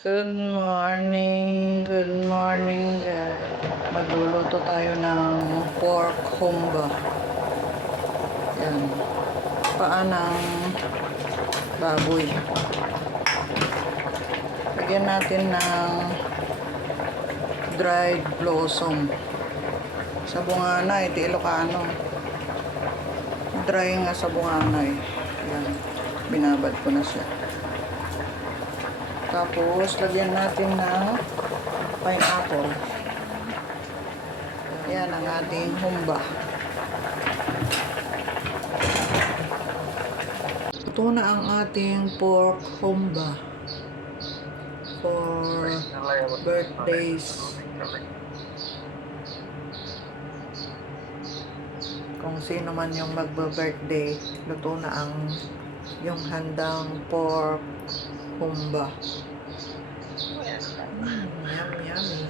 Good morning, good morning guys. Magluluto tayo ng pork humba. Yan. Paa ng baboy. Lagyan natin ng dried blossom. Sa Bunganay, Ilocano. Dry nga sa Bunganay. Yan. Binabad ko na siya. Tapos, lagyan natin ng pineapple. Yan ang ating humba. Ito na ang ating pork humba for birthdays. Kung sino man yung magba-birthday, luto na ang yung handang pork humba. Yummy.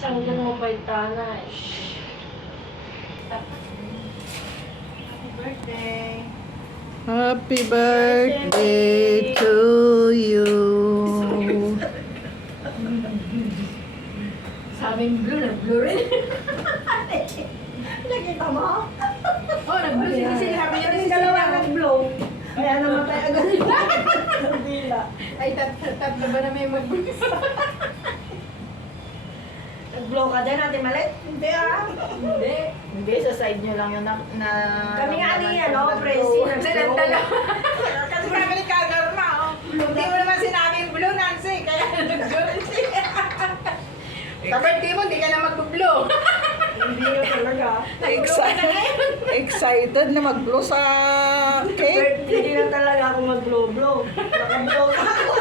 Sanggan mo pa yung tanay. Happy birthday to you. Sabing blue, nag-blue rin. Nakita mo? Oh, nag-blue si Cecil. Yung dalawa nag-blue. Kaya namatay agad. Ay, tatlo ba na may mag-blue? Nag-blow ka din, Ate Malit? Hindi ah. Hindi. Hindi, sa side nyo lang yun na Kami nga niya, no? Presi. Nagdala. Kasi marami ni Kagarma, oh. Hindi mo naman sinabing blue, Nancy, kaya nag-blue siya. Sa birthday mo, hindi ka na mag-blue. Hindi yun talaga. Excited na mag-blow sa cake. Hindi na talaga ako mag-blow-blow. Naka-blow ka ako.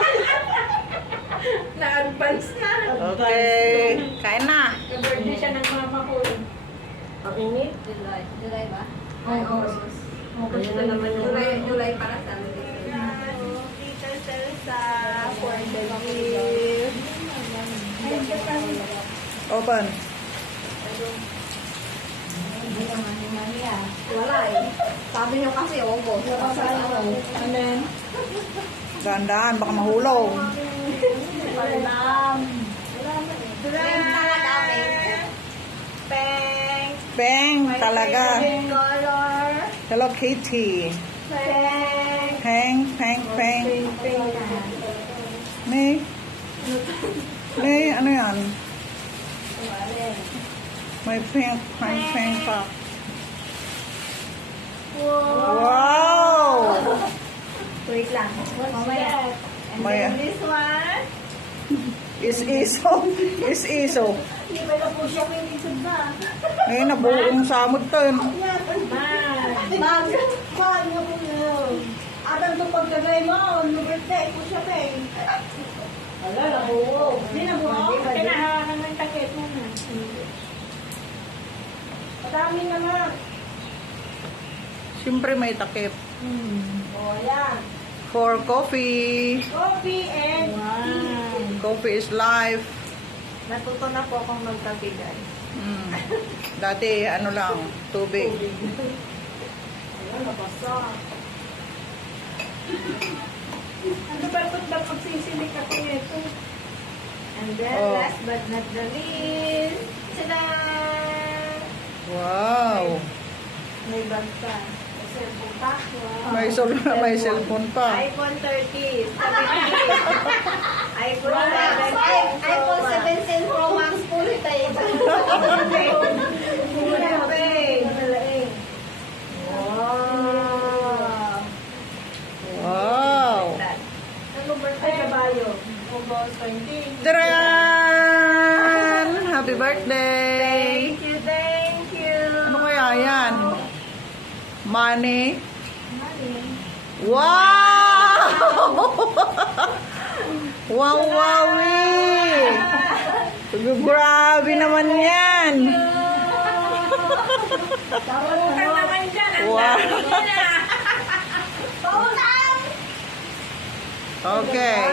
Na-advance na. Okay, kain na. Ka-birthday siya ng mama ko. Ang init? July ba? Ay, oo. Ayun na naman yung... July para sa Tita Celsa for the gift. Open. Wala eh. Sabi niyo kasi, opo. And then, Dahan-dahan, baka mahulog. Pink talaga, pink. Peng. Peng talaga. Color. Hello Kitty. Peng. Peng. Peng. May ano yan? May pink pa. Wow! Wait lang. Mamaya. And May- then this one. Is iso. Hindi ba na po siya may lisod na? Eh, nabuong samod to. Ma'am, kuhaan niyo po yun. Atang itong pagkagay mo, no birthday po siya, Peng. Wala, nabuo. Hindi nabuo. Kinahawakan ng takip mo na. Madami naman. Siyempre may takip. O, ayan. For coffee. Coffee and tea. Coffee is life. Natuto na po akong magkape, guys. Dati, ano lang, tubig. Ayan, nabasa. Ano ba ito ba pagsisilik ako nito? And then, Oh. last but not the least, tada! Wow! May bag pa. May cellphone pa. Wow. May cellphone pa. iPhone 30. 17. iPhone 7. iPhone 17 Pro Max ulit tayo. Wow. Wow! Ano birthday kabayo? August 20. Taran! Happy birthday! Thank you, thank you. Ano kaya yan? Money? Money. Wow! Wow, wowie! Grabe naman yan! Bukan naman dyan. Ang Wow! dami niya. Okay.